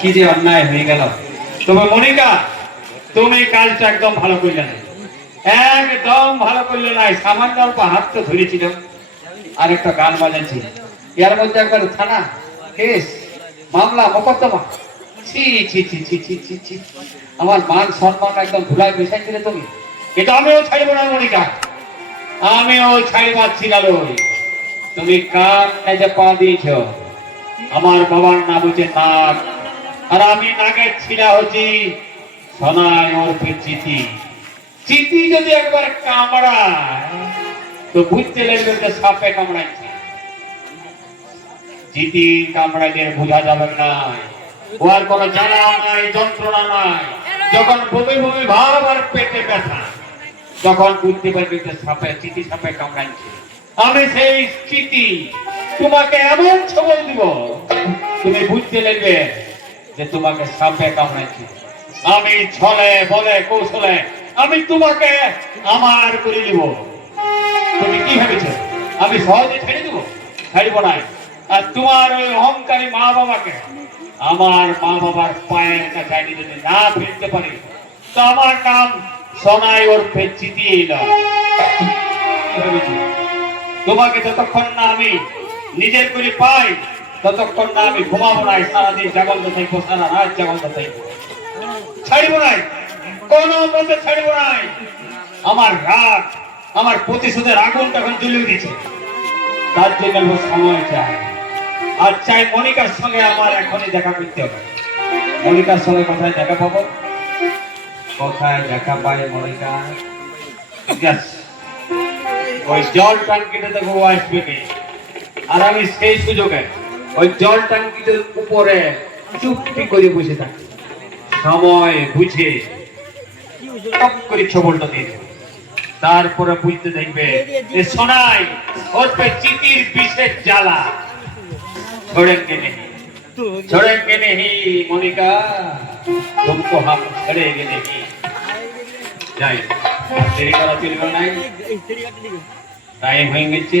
কি যে অন্যায় হয়ে গেল। তবে মনিকা, তুমি কাজটা একদম ভালো করলে না, একদম ভালো করলে নাই। সামান্য অল্প হাত তো ধরেছিল আর একটা গান বাজাচ্ছিল, এর মধ্যে একবার থানা কেস, মামলা, মোকদ্দমা। ছি ছি ছি ছি ছি ছি ছি, আমার মান সম্মান একদম ধুলায় মিশাই দিলে তুমি। এটা আমিও ছাড়বো না মনিকা, আমিও ছাড়বাচ্ছি না। তুমি কান যে পা দিয়েছ, আমার বাবার নাম হচ্ছে নাগ, আর আমি নাগের ছিলা হচ্ছি সোনাই ওরফে চিতি। চিতি যদি একবার কামড়ায় তো বুঝতে লাগবে যে সাপে কামড়াইছে। চিতি কামড়াইলে বোঝা যাবে না, ও আর কোনো জ্বালা নাই, যন্ত্রণা নাই। যখন বমি বমি ভাব আর পেটে ব্যথা, যখন বুঝতে পারবে যে সাপে, চিতি সাপে কামড়াইছে, আমি সেই চিতি তোমাকে এমন ছবল দিব, তুমি বুঝতে লাগবে যে তোমাকে সাপে কামড়াইছে। আমি ছলে বলে কৌশলে আমি তোমাকে আমার করে দিব। তুমি কি ভেবেছো আমি সহজে ছেড়ে দেবো? ছাড়বো না। আর তোমার ওই অহংকারী মা বাবাকে, আমার মা বাবার পায়ের কাছে যদি না ফিরতে পারি তো আমার নাম সোনাই ওরফে চিতি নয়। কি ভেবেছো? তোমাকে যতক্ষণ না আমি নিজের করে পাই ততক্ষণ না আমি ঘুমাবো নাই, সারাদিন জাগন্ত থাকবো, সারা রাত জাগন্ত থাকবো। ছাড়বো নাই, কোন মতে ছাড়বো নাই। আমার রাগ, আমার প্রতিশোধের আগুন তখন জ্বলে উঠেছে, তার জন্য সময় চাই। আর চাই মনিকার সঙ্গে আমার এখনই দেখা করতে হবে। মনিকার সঙ্গে কোথায় দেখা পাবো? কোথায় দেখা পাই মনিকা? ওই জল টাঙ্কিটা দেখো আসবে, আর আমি সেই সুযোগে ওই জল টাঙ্কিটার উপরে চুপটি করে বসে থাকি, সময় বুঝে টপ করে ছবলটা দিয়ে দেবো। তারপরে বুঝতে দেখবে যে সোনাই ওরফে চিতির বিষের জ্বালা छोड़ेंगे नहीं, छोड़ेंगे नहीं मोनिका, तुमको हम छोड़ेंगे नहीं। যাই, দেরি করা চলবে না, টাইম হয়ে গেছে।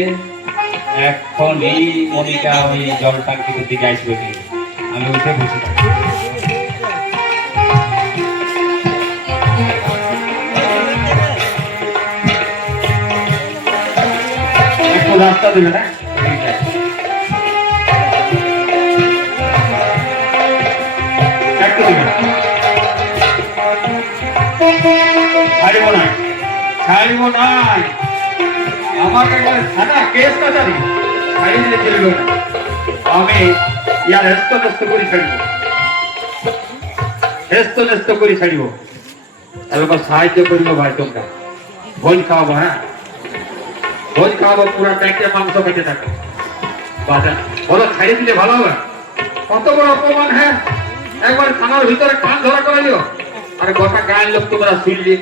এখনই মনিকা ওই জল টাঙ্কির দিকে আসবে, আমি উঠে বসে থাকি। একটু রাস্তা দেবে না? ছাড়বো না, ছাড়বো না। আমাকে থানা কেস কাটারি ছাড়িয়ে দিলে চলবে না। আমি ইয়ার হেস্ত নেস্ত করে ছাড়ব, হেস্ত নেস্ত করে ছাড়ব। এবার সাহায্য করবো ভাই, তোমরা ভোজ খাওয়াবো। হ্যাঁ, ভোজ খাওয়াবো, পুরো ট্যাঙ্কে মাংস খেতে থাকো। বাজা বলো, ছাড়িয়ে দিলে ভালো হবে। কত বড় অপমান! হ্যাঁ, একবার থানার ভিতরে কান ধরা করাইও, আর গোটা গায়ের লোক তোমরা শুনলি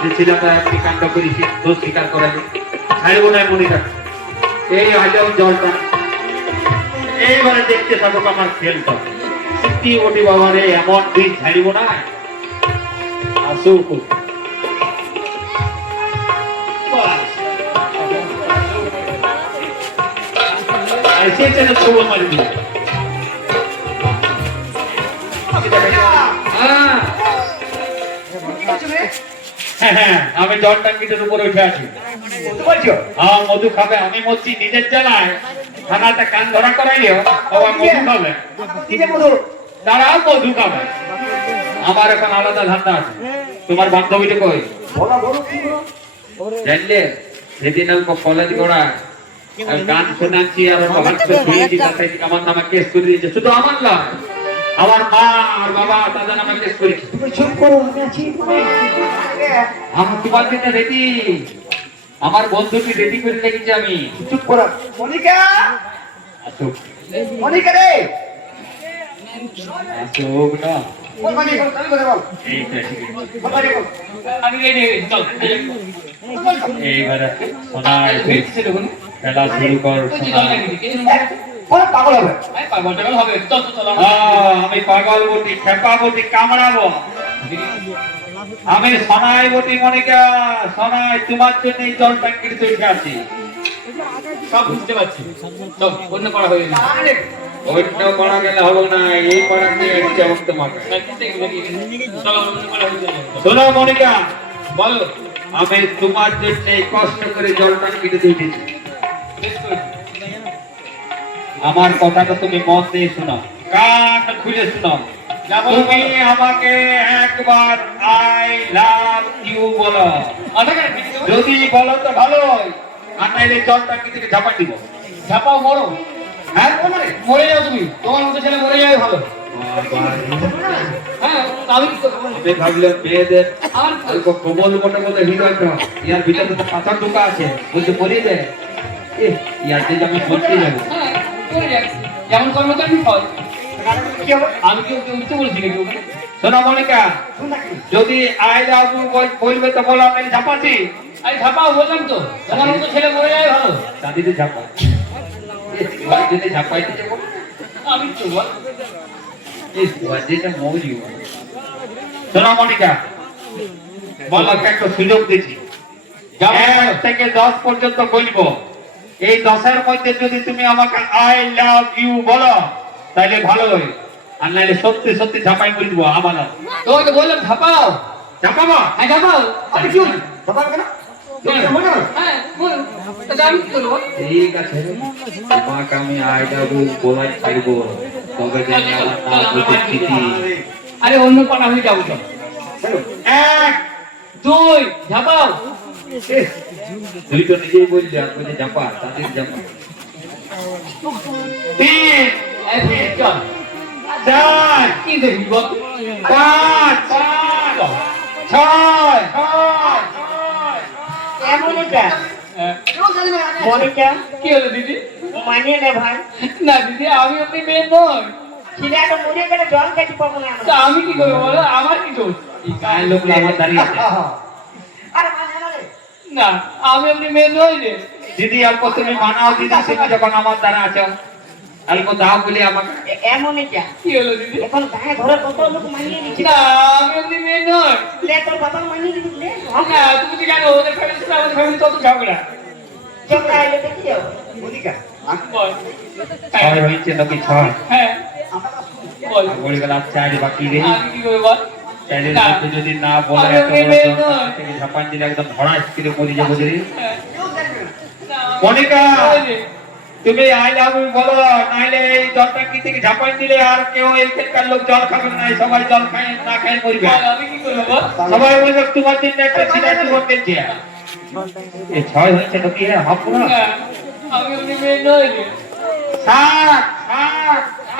যে ছেলেটা একটি কাণ্ড করেছি, দোষ স্বীকার করালি। ছাড়বো না মনিকা, এই আজব জলটা। এইবারে দেখতে থাকো আমার খেলটা। সত্যি ওটি বাবারে, এমন দিন ছাড়বো না। আসুক এসেছে না, ছবল মারি দিল। আমি জল টাঙ্কিটার উপরে উঠে আছি। মধু খাবে, আমি মরছি নিজের জ্বালায়। থানাতে কান ধরা করাইলেও মধু খাবে, তারা মধু খাবে। আমার এখন আলাদা ধান্দা আছে। তোমার বান্ধবীটা কই জানলে? সেদিন কলেজ গোড়া গান শোনাচ্ছি আর আমার নামে কেস করে দিয়েছে। শুধু আমার নয়, আমার মা আর বাবা তাদের নামে কেস করেছে। আমার তোমার জন্য রেডি, আমার বন্ধুকে রেডি করে রেখেছি আমি। চুপ করো মনিকা, আসুক মনিকা রে, আসুক না। এইবারে সোনাই খেলা শুরু কর। পাগল হবে, আমি পাগল বটি, খেপা বটি, কামড়াবো। আমি সোনাই বটি মনিকা, সোনাই তোমার জন্য এই জল ট্যাঙ্কিতে উঠে আছি। সব বুঝতে পারছি, অন্য করা হয়ে গেছে। অন্য পাড়া গেলে হবে না, এই পাড়া নিয়ে এসেছি আমার তোমাকে। শোনো মনিকা, বলো। আমি তোমার জন্য কষ্ট করে জলটা কেটে দিয়েছি। আমার কথাটা তুমি মন দিয়ে শোনো, কান খুলে শোনো। তুমি আমাকে একবার আই লাভ ইউ বলো। যদি বলো তো ভালো, আর নাইলে জলটা কেটে ঝাপা দিব। ঝাপাও মরো। হ্যাঁ মরে যাও তুমি, তোমার মতো ছেলে মরে যাবে ভালো। হ্যাঁ, আমি কি করবো? আমি ভাবলাম মেয়েদের আমার অল্প কোমল মোটা মতো হৃদয় তো, ইয়ার ভিতরে তো পাথর ঢোকা আছে, বলতে মরে যায়। ইয়ার যে আমি বলতে যাবো। হ্যাঁ, মরে যাক। যেমন কর্ম তেমনি ফল। আমি কি ওকে উঠতে বলছি নাকি ওকে? শোনো মনিকা, যদি আই লাভ ইউ বলবে তো বলো, আমি ঝাপাচ্ছি। আরে ঝাপাও বললাম তো, তোমার মতো ছেলে মরে যাবে ভালো। দাদিতে ঝাপা যদি ঝাপাইতে যাবো, আমি তো বল। এই যেটা মৌজি। শোনো মনিকা, বলো একটা সুযোগ দিচ্ছি, 1 থেকে 10 পর্যন্ত বলবো। এই 10-এর মধ্যে যদি তুমি আমাকে আই লাভ ইউ বলো তাহলে ভালোই, আর নাহলে সত্যি সত্যি ঝাপাই বলবো আমার। তোমাকে বললাম ঝাপাও। ঝাপাবো? হ্যাঁ ঝাপাও। আরে কি হলো? ঝাপাবো কেন? হ্যাঁ, বল। তা আমি কি করবো? ঠিক আছে, তোমাকে আমি আই লাভ ইউ বলাই ছাড়বো, তবে যে আমার নাম হচ্ছে চিঠি। আরে অন্য পাড়া হয়ে যাবো সব। 1 2 ঝাপাও। তুই তো নিজেই বললি আর বলছে ঝাপা, তাদের ঝাপা। 3 এই চল। 4 কি দেখবি বল? 5 6 মনিকা হ্যাঁ। মনিকা কি হলো দিদি? মানিয়ে নে ভাই, না দিদি, আমি আপনি মেয়ে নই। ছেলেটা মরে গেলে জল খেতে পাবো না আমরা। তা আমি কি করবো বলো? আমার কি দোষ? এই গায়ের লোক আমার দাঁড়িয়ে আছে। আরে ভাই আরে না, আমি আপনি মেয়ে নই রে। দিদি অল্প তুমি মানাও, দিদি তুমি যখন আমার দ্বারা আছো অল্প দাও বলে আমাকে। মনিকা কি হলো দিদি? এখন গায়ে ঘরে কত লোক মানিয়ে নিচ্ছে। না, আমি আপনি মেয়ে নই। লে তোর বাবা মানিয়ে দিলে না, তুমি কি জানো ওদের ফ্যামিলি সাথে আমাদের ফ্যামিলি কত ঝগড়া? ঝগড়া হইলে দেখি যাও মনিকা। বল। ছয় হয়েছে নাকি 6? হ্যাঁ, বল। বলে গেল 4 বাকি রে। আমি কি করবো বল? 4-এর না। মধ্যে যদি না বলে আমি এত বড় মেয়ে জল নই। থেকে ঝাপান দিলে একদম ধরাস করে মরে যাবো রে। হ্যাঁ। না, মনিকা, ওই যে, তুমি আই লাভ ইউ বলো, নাইলে এই জলটা কি থেকে ঝাপান দিলে আর কেউ এখানকার লোক জল খাবে না, সবাই জল খায় না খায় মরবে। বল, আমি কি করবো বল? সবাই বলবে তোমার জন্য একটা ছিলা জীবন দিচ্ছে। এই 6 হয়েছে নাকি রে? হাফুরা না, আমি আপনি মেয়ে নই রে। 7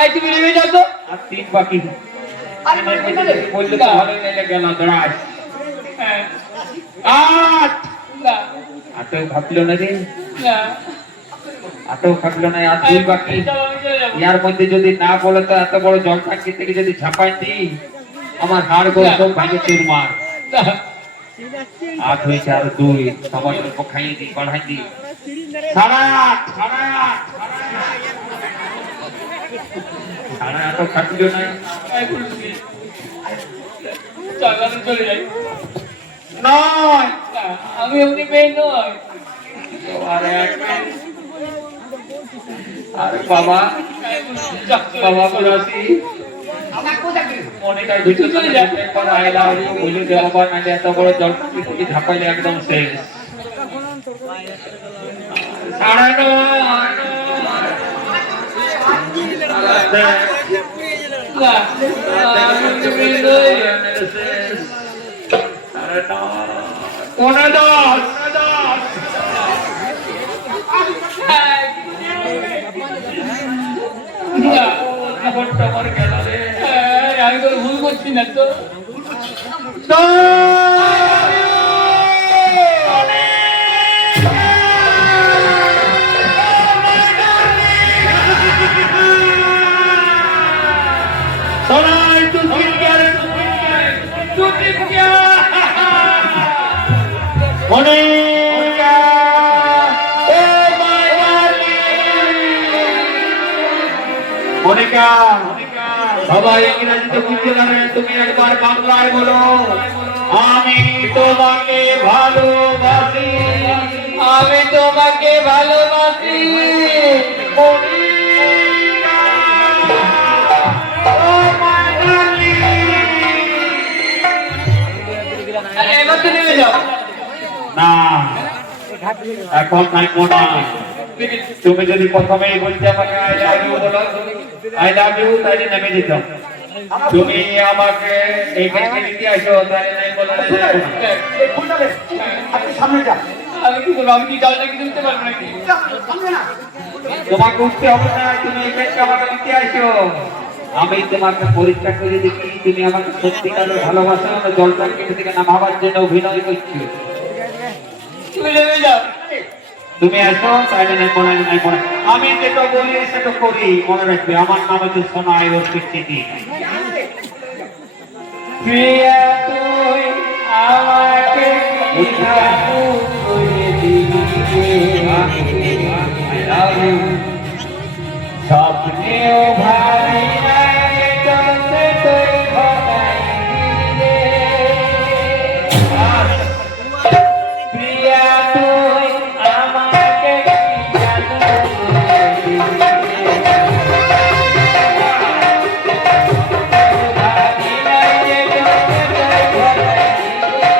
এই তুমি নেমে যাও তো। আর 3 বাকি। আরে বল, কি বলে? বললে তো ভালো নাইলে গেল দড়াস। হ্যাঁ। 8 না, আটো ভাবলো না রে, না। আটো ভাবলো না, আর 2 বাকি। চল, আমি চলে যাবো। ইয়ার মধ্যে যদি না বলে তো এত বড় জল টাঙ্কি থেকে যদি ঝাপাই দিই, আমার হাড় গোড় সব ভাঙে চুরমার। না, 8 হয়েছে আর 2, সবাই অল্প খাইয়ে দিই, বাড়াই দিই। 8.5 খাটলো না। এই বলছি। চল, আমি চলে যাই। 9 না, আমি আপনি মেয়ে নই। আর 1 আরে বাবা, বাবা বলাসি মনিকার ভিতর চলে যায়, একবার আই লাভ ইউ বলে দেবো, বা নাহলে এত বড় জল টাঙ্কি থেকে ঝাপাইলে একদম শেষ। 9.5 না, আমি আপনি মেয়ে নই। 10 না, জীবনটা আমার গেল রে। আমি কোনো ভুল করছি না তো। মনিকা, সবাই ইংরেজিতে বুঝতে পারে, তুমি একবার বাংলায় বলো, আমি তোমাকে ভালোবাসি, আমি তোমাকে ভালোবাসি। মনিকা। এখন নাই মনে হয়। তুমি যদি প্রথমেই বলতে আমাকে আই লাভ ইউ বলো, আই লাভ ইউ, তাহলে নেমে যেতাম। তুমি আমাকে এইখানে নিতে আসো, তাহলে নাই বলো না, যাবো না। এই ফুলটা দে। আপনি সামনে যান। আমি কি করবো? আমি কি জালটা কি দিতে পারবো নাকি? সামনে না। তোমাকে উঠতে হবে না, তুমি এখানে আমাকে নিতে আসো। আমি তোমাকে পরীক্ষা করে দেখি তুমি আমাকে সত্যিকারের ভালোবাসো না জল ট্যাঙ্কি থেকে নামাবার জন্য অভিনয় করছো। তুমি নেমে যাও। তুমি আসো, তাহলে নাই মনে নাই মনে। আমি যেটা বলি সেটা করি, মনে রাখবে। আমার নাম হচ্ছে সোনাই ওর চিঠি। প্রিয়া তুই আমাকে কি জাদু করে দিলি স্বপ্নেও ভাবি না চলতে তুই ঘটাই দিলে। প্রিয়া তুই আমাকে কি জাদু করে দিলি ভাবি না যে চলতে তুই ঘটাই আমার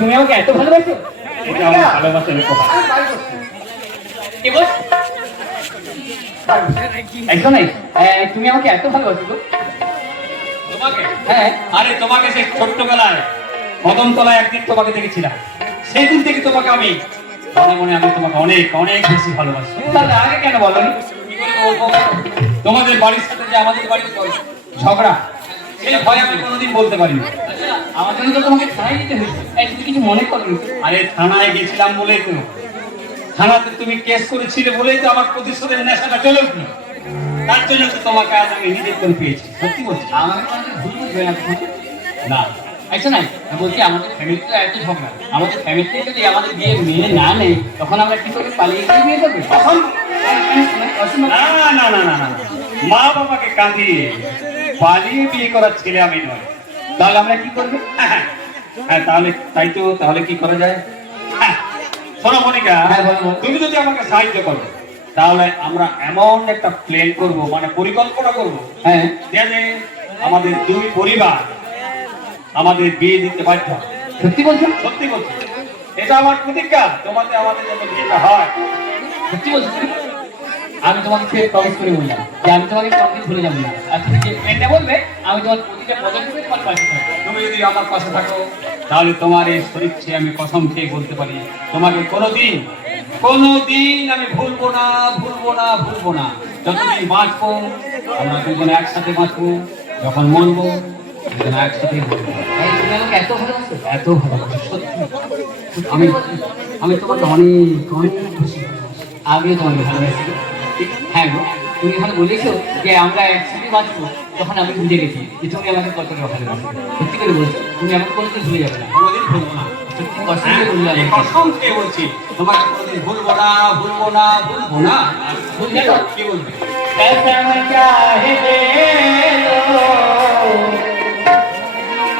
তুমি আমাকে এত ভালোবাসো? এটা আমার ভালোবাসার কথা। আমি বাড়ি করছি কি বল? একদম নাই। তুমি আমাকে এত ভালোবাসো গো? তোমাকে? হ্যাঁ। আরে তোমাকে সেই ছোট্টবেলায় কদমতলায় একদিন তোমাকে দেখেছিলাম, সেই দিন থেকে তোমাকে আমি মনে মনে আমি তোমাকে অনেক অনেক বেশি ভালোবাসি। তাহলে আগে কেন বলনি? কি করে বলবো? তোমাদের বাড়ির সাথে যে আমাদের বাড়ির ঝগড়া, সেই ভয় আমি কোনোদিন বলতে পারিনি। আচ্ছা, আমার জন্য তো তোমাকে ছাড়াই দিতে হয়েছে। তুমি কিছু মনে করনি? আরে থানায় গেছিলাম বলেই তো, থানাতে তুমি কেস করেছিলে বলেই তো আমার প্রতিশোধের নেশাটা চলে উঠলো। তার জন্য তো তোমাকে আজ আমি নিজের করে পেয়েছি। সত্যি বলছি। আমাকে কোনো ভুল বুঝবে না তুমি? না, আচ্ছা নাই, আমি বলছি আমাদের ফ্যামিলিতে তো এত ঝগড়া, আমাদের ফ্যামিলিতে যদি আমাদের বিয়ে মেনে না নেই, তখন আমরা কি করে পালিয়ে গিয়ে বিয়ে করবো? তখন অসম্ভব। না না না না না না, মা বাবাকে কাঁদিয়ে পালিয়ে বিয়ে করার ছেলে আমি নয়। তাহলে আমরা কি করবো? হ্যাঁ তাহলে তাই তো, তাহলে কি করা যায়? হ্যাঁ, শোনো মনিকা, হ্যাঁ, বলো, বলো। তুমি যদি আমাকে সাহায্য করো তাহলে আমরা এমন একটা প্ল্যান করব, মানে পরিকল্পনা করব, হ্যাঁ, যে আমাদের দুই পরিবার আমাদের বিয়ে দিতে বাধ্য হবে। সত্যি বলছো? সত্যি বলছি, এটা আমার প্রতিজ্ঞা, তোমাদের আমাদের জন্য বিয়েটা হয়। সত্যি বলছো তুমি? আমি তোমাকে ফের প্রমিস করে বললাম যে আমি তোমাকে কোনদিন ভুলে যাবো না। আর তুমি যে ফ্রেন্ডটা বলবে, আমি তোমার প্রতিটা পদক্ষেপে তোমার পাশে থাকবো। তুমি যদি আমার পাশে থাকো তাহলে তোমার এই শরীর চেয়ে আমি কসম খেয়ে বলতে পারি, তোমাকে কোনোদিন কোনোদিন আমি ভুলবো না, ভুলবো না, ভুলবো না। যতদিন বাঁচবো আমরা দুজনে একসাথে বাঁচবো, যখন মরবো দুজনে একসাথে মরবো। এই, তুমি আমাকে এত ভালোবাসো? এত ভালোবাসি সত্যি। আমি আমি তোমাকে অনেক অনেক খুশি ভালোবাসি। আমিও তোমাকে ভালোবাসি। হ্যাঁ গো, তুমি যখন বলেছো যে আমরা একসাথে বাঁচবো, তখন আমি বুঝে গেছি যে তুমি আমাকে কতটা ভালোবাসো। সত্যি করে বলছো, তুমি আমাকে কোনোদিন ভুলে যাবে না। কোনোদিন ভুলবো না। সত্যি কষ্ট করে বললাম। এই কসম খেয়ে বলছি, তোমাকে কোনোদিন ভুলবো না, ভুলবো না, ভুলবো না। ভুলবে তো? কি বলবে? कसम चाहे ले लो,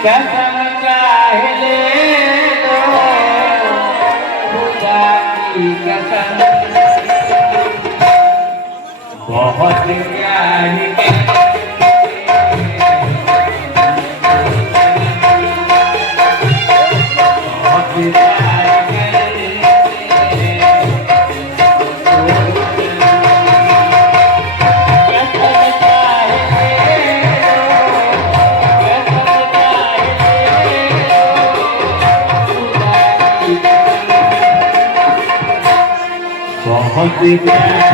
कसम चाहे ले लो, खुदा की कसम बहुत प्यार के बहुत प्यार बहुत प्यार